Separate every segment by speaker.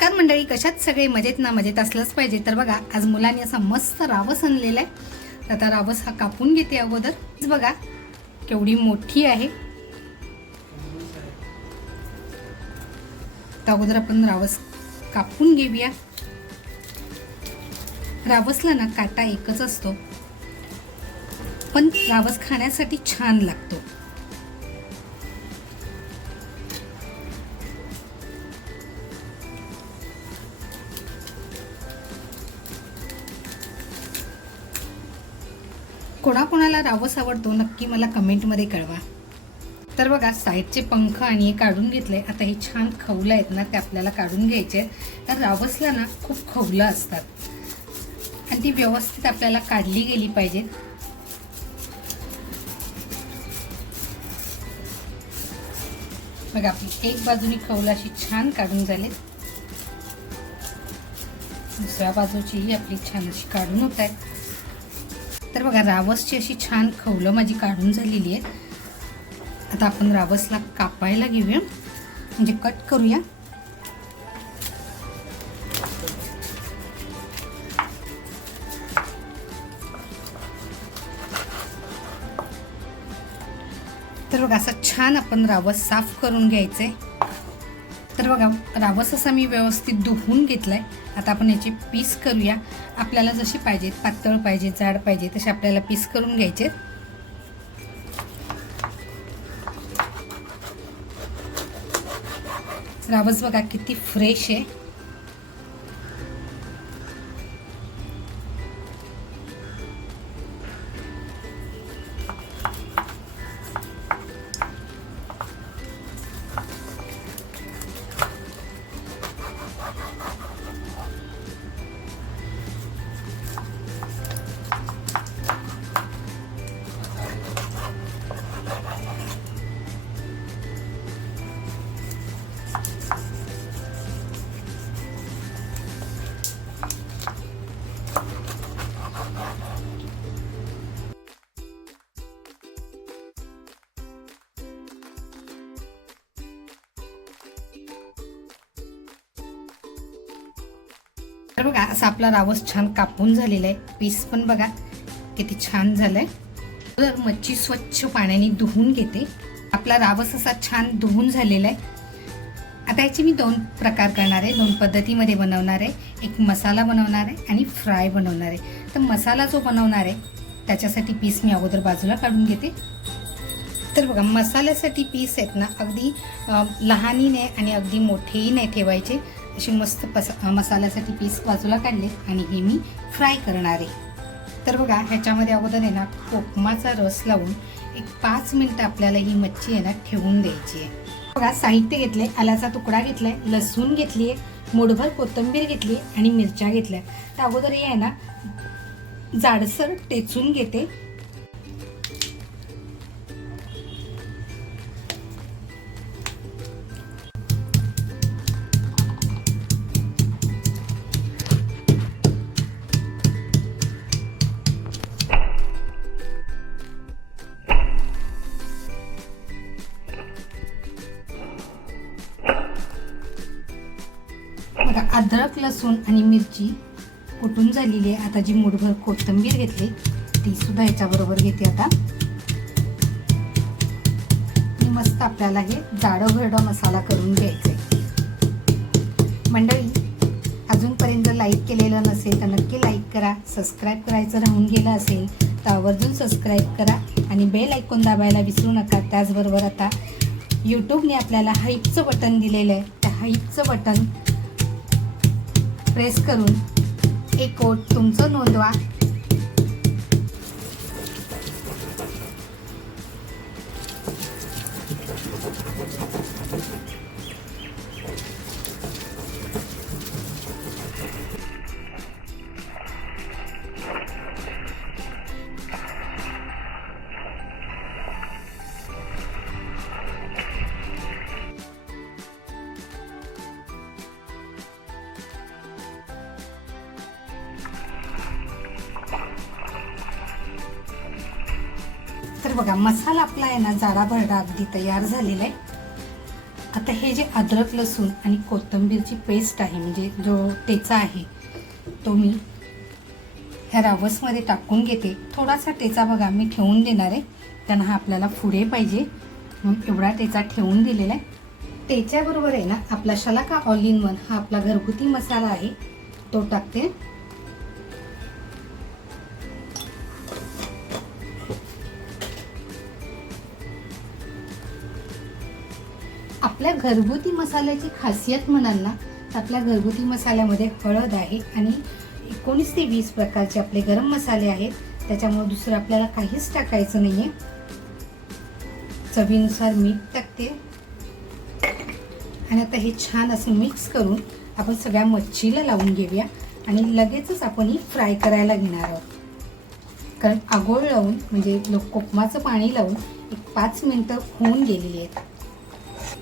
Speaker 1: नमस्कार मंडळी कशात सगळे मजेत ना मजेत असलंच पाहिजे. तर बघा आज मुलांनी असा मस्त रावस आणलेला आहे तर आता रावस हा कापून घेते अगोदर. बघा केवढी मोठी आहे. तर अगोदर आपण रावस कापून घेऊया. रावसला ना काटा एकच असतो. पण रावस खाण्यासाठी छान लागतो. कोणाकोणाला रावस आवडतो नक्की मला कमेंटमध्ये कळवा. तर बघा साईडचे पंख आणि हे काढून घेतले. आता हे छान खवलं आहेत ना ते आपल्याला काढून घ्यायचे आहेत. तर रावसला ना खूप खवलं असतात. आणि ती व्यवस्थित आपल्याला काढली गेली पाहिजेत बघा आपली एक बाजूनी खवलं अशी छान काढून झाले दुसऱ्या बाजूचीही आपली छान अशी काढून होत आहे तर बघा रावसची अशी छान खवलं माझी काढून झालेली आहे आता आपण रावसला कापायला घेऊया. म्हणजे कट करूया. तर बघा असं छान आपण रावस साफ करून घ्यायचंय. तर बघा रावस असा मी व्यवस्थित धुवून घेतलाय. आता आपण याचे पीस करूया. आपल्याला जशी पाहिजेत पातळ पाहिजे जाड पाहिजे तसे आपल्याला पीस करून घ्यायचे. रावस बघा किती फ्रेश आहे. तर बघा असा आपला रावस छान कापून झालेला आहे पीस पण बघा किती छान झालंय. तर मच्छी स्वच्छ पाण्याने धुवून घेते. आपला रावस असा छान धुवून झालेला आहे आता याचे मी दोन प्रकार करणार आहे. दोन पद्धतीमध्ये बनवणार आहे. एक मसाला बनवणार आहे आणि फ्राय बनवणार आहे. तर मसाला जो बनवणार आहे त्याच्यासाठी पीस मी अगोदर बाजूला काढून घेते. तर बघा मसाल्यासाठी पीस आहेत ना अगदी लहानही नाही आणि अगदी मोठेही नाही ठेवायचे. असे मस्त पस मसाल्यासाठी पीस बाजूला काढले आणि हे मी फ्राय करणार आहे. तर बघा ह्याच्यामध्ये अगोदर आहे ना कोकमाचा रस लावून एक पाच मिनटं आपल्याला ही मच्छी आहे ना ठेवून द्यायची आहे. बघा साहित्य घेतले आल्याचा तुकडा घेतलाय लसूण घेतली आहे मुठभर कोथिंबीर घेतली आणि मिरच्या घेतल्या. तर अगोदर हे आहे ना जाडसर टेचून घेते. अद्रक लसूण आणि मिरची कुटून झालेली आहे. आता जी मुठभर कोथिंबीर घेतली ती सुद्धा ह्याच्याबरोबर घेते आता. मस्त आपल्याला हे जाडं भरडं मसाला करून घ्यायचं आहे मंडळी अजूनपर्यंत लाईक केलेलं नसेल तर नक्की लाईक करा सबस्क्राईब करायचं राहून गेलं असेल तर आवर्जून सबस्क्राईब करा आणि बेल ऐकून दाबायला विसरू नका. त्याचबरोबर आता यूट्यूबने आपल्याला हाईपचं बटन दिलेलं आहे. त्या हाईपचं बटन प्रेस करून एक कोट तुमचं नोंदवा. तर बघा मसाला आपला आहे ना जाडा भरडा अगदी तयार झालेला आहे. आता हे जे अद्रक लसूण आणि कोथिंबीरची पेस्ट आहे म्हणजे जो टेचा आहे तो मी ह्या रावसमध्ये टाकून घेते. थोडासा टेचा बघा मी ठेवून देणार आहे. त्यांना हा आपल्याला पुढे पाहिजे. म्हणून एवढा टेचा ठेवून दिलेला आहे. टेच्याबरोबर आहे ना आपला शलाका ऑल इन वन हा आपला घरगुती मसाला आहे. तो टाकते. आपल्या घरगुती मसाल्याची खासियत म्हणाल ना तर आपल्या घरगुती मसाल्यामध्ये हळद आहे आणि एकोणीस ते वीस प्रकारचे आपले गरम मसाले आहेत. त्याच्यामुळे दुसरं आपल्याला काहीच टाकायचं नाही आहे चवीनुसार मीठ टाकते. आणि आता हे छान असं मिक्स करून आपण सगळ्या मच्छीला लावून घेऊया आणि लगेचच आपण ही फ्राय करायला घेणार आहोत. कारण आगोळ लावून म्हणजे लोक कोकमाचं पाणी लावून एक पाच मिनटं होऊन गेलेली आहेत.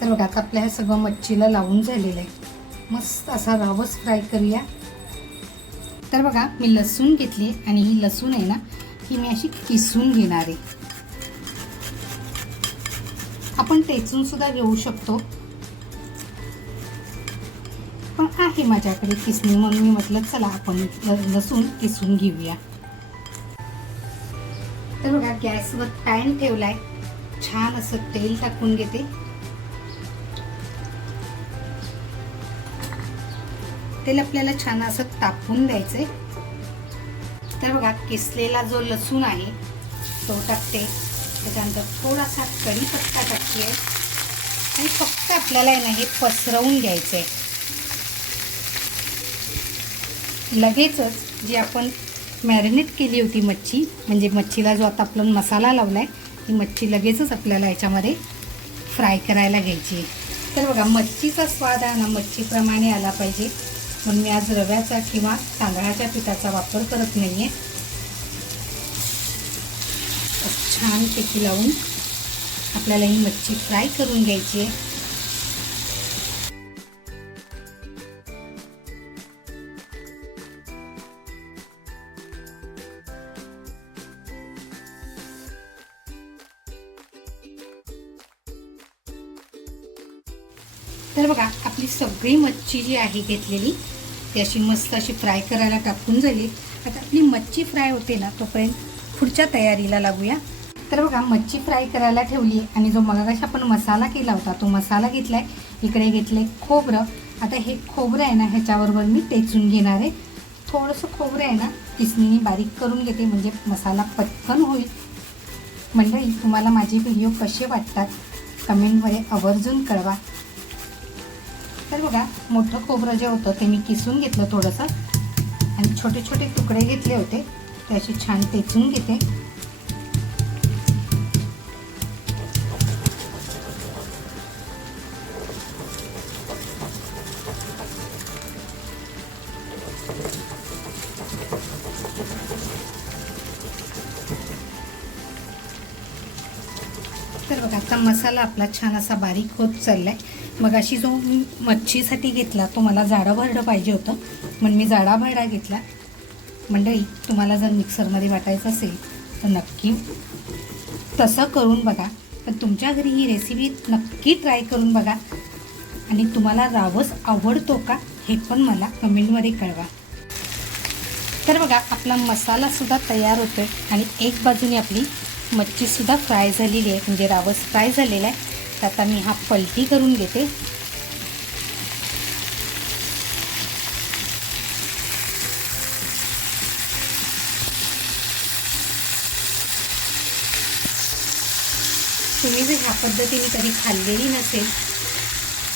Speaker 1: तर बघा आता आपल्या ह्या सगळं मच्छीला लावून झालेलं आहे. मस्त असा रावस फ्राय करूया. तर बघा मी लसूण घेतली आणि ही लसूण आहे ना ही मी अशी किसून घेणार आहे. आपण टेचून सुद्धा घेऊ शकतो. पण आहे माझ्याकडे किसणी म्हणून. मी म्हटलं चला आपण लसूण किसून घेऊया. तर बघा गॅसवर पॅन ठेवलाय. छान असं तेल टाकून घेते. तेल आपल्याला छान असं तापून आहे तर बघा किसलेला जो लसूण आहे तो टाकते. त्याच्यानंतर थोडासा कढीपत्ता टाकते. आणि फक्त आपल्याला आहे ना हे पसरवून घ्यायचं आहे लगेचच जी आपण मॅरिनेट केली होती मच्छी म्हणजे मच्छीला जो आता आपण मसाला लावला आहे ती मच्छी लगेचच आपल्याला याच्यामध्ये फ्राय करायला घ्यायची. आहे तर बघा मच्छीचा स्वाद आहे ना मच्छीप्रमाणे आला पाहिजे. पण मी आज रव्याचा किंवा तांदळाच्या पिठाचा वापर करत नाही आहे छान पेटी लावून आपल्याला ही मच्छी फ्राय करून घ्यायची आहे. तर बघा आपली सगळी मच्छी जी आहे घेतलेली ती अशी मस्त अशी फ्राय करायला टाकून झाली. आता आपली मच्छी फ्राय होते ना तोपर्यंत पुढच्या तयारीला लागूया. तर बघा मच्छी फ्राय करायला ठेवली आणि जो मगाशी आपण मसाला केला होता तो मसाला घेतला आहे इकडे घेतले खोबरं. आता हे खोबरं आहे ना ह्याच्याबरोबर मी टेचून घेणार आहे. थोडंसं खोबरं आहे ना किसणीने बारीक करून घेते म्हणजे मसाला पटकन होईल. मंडळी तुम्हाला माझे व्हिडिओ कसे वाटतात? कमेंटमध्ये आवर्जून कळवा. तर बघा मोठं खोबरं जे होतं ते मी किसून घेतलं थोडंसं. आणि छोटे छोटे तुकडे घेतले होते. ते असे छान तेचून घेते. तर बघा आता मसाला आपला छान असा बारीक होत चाललाय. मग अशी जो मी मच्छीसाठी घेतला तो मला जाडं भरडं पाहिजे होतं. म्हणून मी जाडा भरडा घेतला. मंडळी तुम्हाला जर मिक्सरमध्ये वाटायचं असेल तर नक्की तसं करून बघा. पण तुमच्या घरी ही रेसिपी नक्की ट्राय करून बघा. आणि तुम्हाला रावस आवडतो का हे पण मला कमेंटमध्ये कळवा. तर बघा आपला मसालासुद्धा तयार होतो आहे आणि एक बाजूने आपली मच्छीसुद्धा फ्राय झालेली आहे. म्हणजे रावस फ्राय झालेला आहे. तर आता मी हा पलटी करून घेते. तुम्ही जर ह्या पद्धतीने कधी खाल्लेली नसेल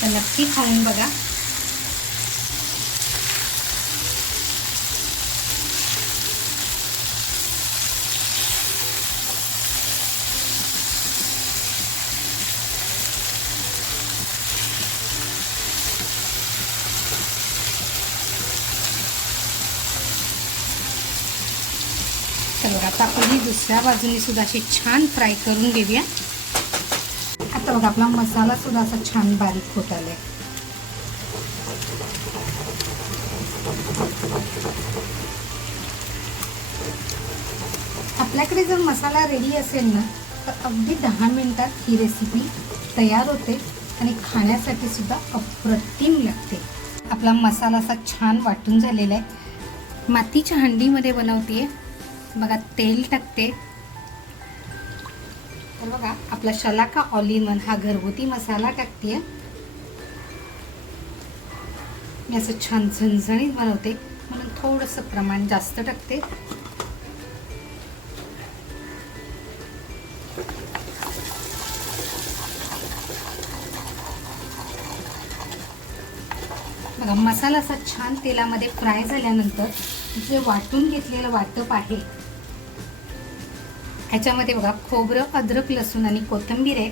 Speaker 1: तर नक्की खाऊन बघा तर बघा आता आपण ही दुसऱ्या बाजूने सुद्धा अशी छान फ्राय करून घेऊया. आता बघा आपला मसाला सुद्धा असा छान बारीक होत आलाय. आपल्याकडे जर मसाला रेडी असेल ना तर अगदी दहा मिनिटात ही रेसिपी तयार होते आणि खाण्यासाठी सुद्धा अप्रतिम लागते. आपला मसाला असा छान वाटून झालेला आहे. मातीच्या हंडीमध्ये बनवते बघा तेल टाकते. तर बघा आपला शलाका ऑलिमन हा घरगुती मसाला टाकते मी असं छान झणझणीत बनवते. म्हणून थोडंसं प्रमाण जास्त टाकते. बघा मसाला असा छान तेलामध्ये फ्राय झाल्यानंतर जे वाटून घेतलेलं वाटप आहे ह्याच्यामध्ये बघा खोबरं अद्रक लसूण आणि कोथिंबीर आहे.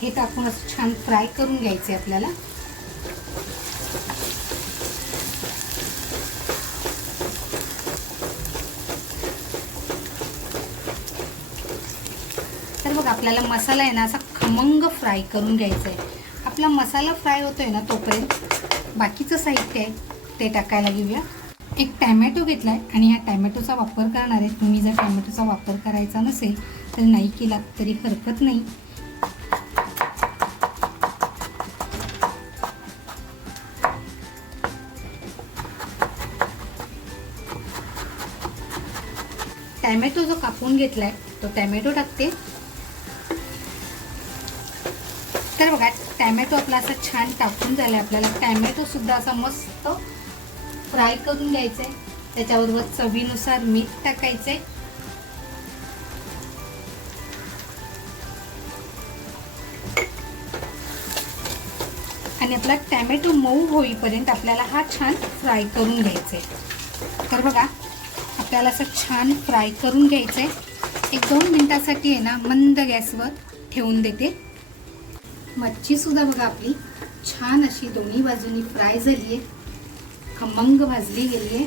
Speaker 1: हे टाकून असं छान फ्राय करून घ्यायचे आपल्याला. तर बघा आपल्याला मसाला आहे ना असा खमंग फ्राय करून घ्यायचा आहे आपला मसाला फ्राय होतोय ना तोपर्यंत बाकीचं साहित्य आहे ते टाकायला घेऊया. एक टॅमॅटो घेतला आहे आणि ह्या टॅमॅटोचा वापर करणार आहे. तुम्ही जर टॅमॅटोचा वापर करायचा नसेल तर नाही केला तरी हरकत नाही. टॅमॅटो जो कापून घेतला आहे तो टॅमॅटो टाकते. तर बघा टॅमॅटो आपला असा छान टाकून झाला आपल्याला. टॅमॅटोसुद्धा असा मस्त फ्राय करून घ्यायचा आहे त्याच्याबरोबर चवीनुसार मीठ टाकायचं आहे आणि आपला टॅमॅटो मऊ होईपर्यंत आपल्याला हा छान फ्राय करून घ्यायचा आहे तर बघा आपल्याला असं छान फ्राय करून घ्यायचं आहे एक दोन मिनटासाठी आहे ना मंद गॅसवर ठेवून देते. मच्छीसुद्धा बघा आपली. छान अशी दोन्ही बाजूनी फ्राय झाली आहे खमंग भाजली गेली आहे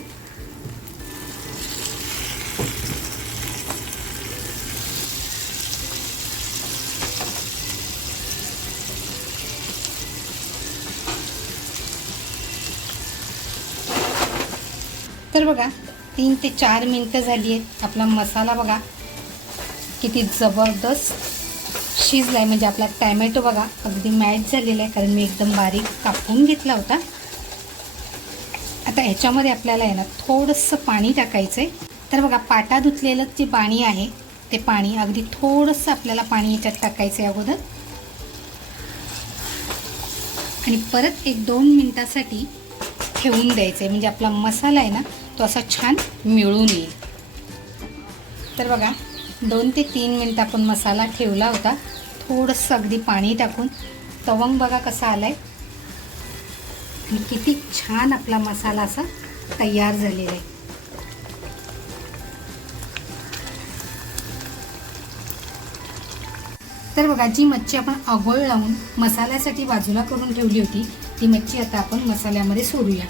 Speaker 1: तर बघा तीन ते चार मिनटं झाली आहेत आपला मसाला बघा किती जबरदस्त. शिजला आहे म्हणजे आपला टॅमॅटो बघा अगदी मॅच झालेला आहे कारण मी एकदम बारीक कापून घेतला होता. आता ह्याच्यामध्ये आपल्याला आहे ना थोडंसं पाणी टाकायचं आहे तर बघा पाटा धुतलेलं जे पाणी आहे ते पाणी अगदी थोडंसं आपल्याला पाणी याच्यात टाकायचं आहे अगोदर. आणि परत एक दोन मिनटासाठी ठेवून द्यायचं आहे म्हणजे आपला मसाला आहे ना तो असा छान मिळून येईल. तर बघा दोन ते तीन मिनटं आपण मसाला ठेवला होता. थोडंसं अगदी पाणी टाकून. तवंग बघा कसा आला आहे आणि किती छान आपला मसाला असा तयार झालेला आहे. तर बघा जी मच्छी आपण आगोळ लावून मसाल्यासाठी बाजूला करून ठेवली होती ती मच्छी आता आपण मसाल्यामध्ये सोडूया.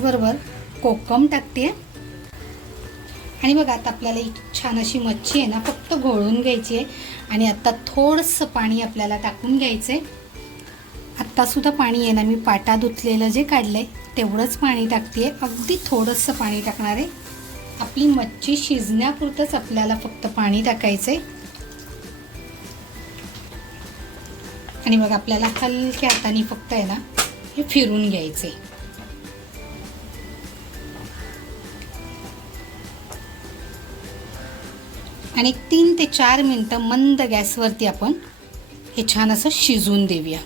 Speaker 1: त्याचबरोबर कोकम टाकते. आणि बघा आता आपल्याला एक छान अशी मच्छी आहे ना फक्त घोळून घ्यायची आहे. आणि आत्ता थोडंसं पाणी आपल्याला टाकून घ्यायचं आहे आत्तासुद्धा पाणी आहे ना मी पाटा धुतलेलं जे काढलं आहे तेवढंच पाणी टाकते. अगदी थोडंसं पाणी टाकणार आहे. आपली मच्छी शिजण्यापुरतंच आपल्याला फक्त पाणी टाकायचं आहे आणि मग आपल्याला हलक्या हाताने फक्त आहे ना हे फिरून घ्यायचं आहे आणि तीन ते चार मिनटं मंद गॅसवरती आपण हे छान असं शिजवून देऊया.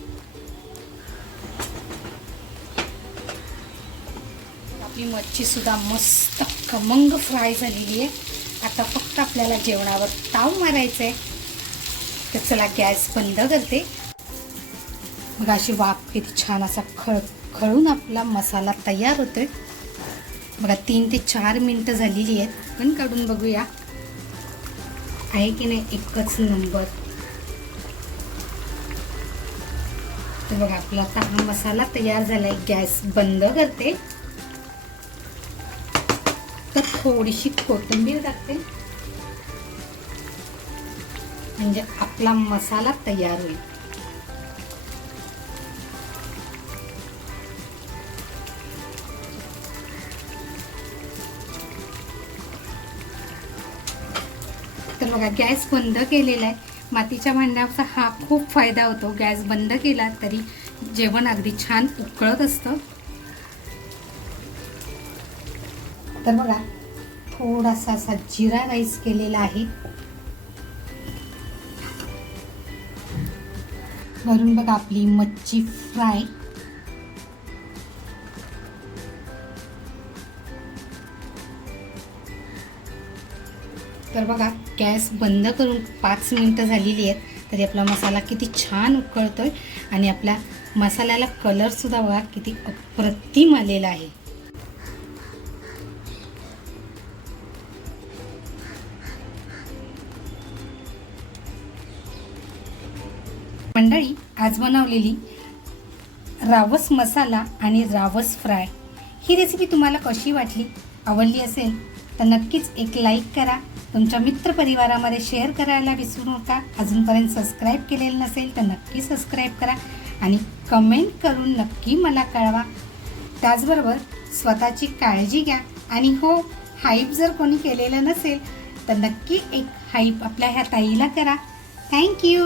Speaker 1: आपली मच्छीसुद्धा मस्त खमंग फ्राय झालेली आहे. आता फक्त आपल्याला जेवणावर ताव मारायचं आहे तर चला गॅस बंद करते. मग अशी वाफ किती छान असा खळ खळून आपला मसाला तयार होतोय. बघा तीन ते चार मिनटं झालेली आहेत. पण काढून बघूया. आहे की नाही एकच नंबर. तर बघा आपला आता हा मसाला तयार झालाय. गॅस बंद करते. तर थोडीशी कोथिंबीर टाकते. म्हणजे आपला मसाला तयार होईल. बघा गॅस बंद केलेला आहे. मातीच्या भांड्याचा हा खूप फायदा होतो. गॅस बंद केला तरी जेवण अगदी छान उकळत असतं. तर बघा थोडासा असा जिरा राईस केलेला आहे. वरून बघा आपली मच्छी फ्राय. तर बघा गॅस बंद करून पाच मिनटं झालेली आहेत तरी आपला मसाला किती छान उकळतो आहे आणि आपल्या मसाल्याला कलरसुद्धा बघा किती अप्रतिम आलेला आहे. मंडळी आज बनवलेली रावस मसाला आणि रावस फ्राय ही रेसिपी तुम्हाला कशी वाटली? आवडली असेल? तर नक्कीच एक लाईक करा. तुमच्या मित्रपरिवारामध्ये शेअर करायला विसरू नका. अजूनपर्यंत सबस्क्राईब केलेलं नसेल तर नक्की सबस्क्राईब करा आणि कमेंट करून नक्की मला कळवा. त्याचबरोबर स्वतःची काळजी घ्या. आणि हो हाईप जर कोणी केलेलं नसेल तर नक्की एक हाईप आपल्या ह्या ताईला करा. थँक्यू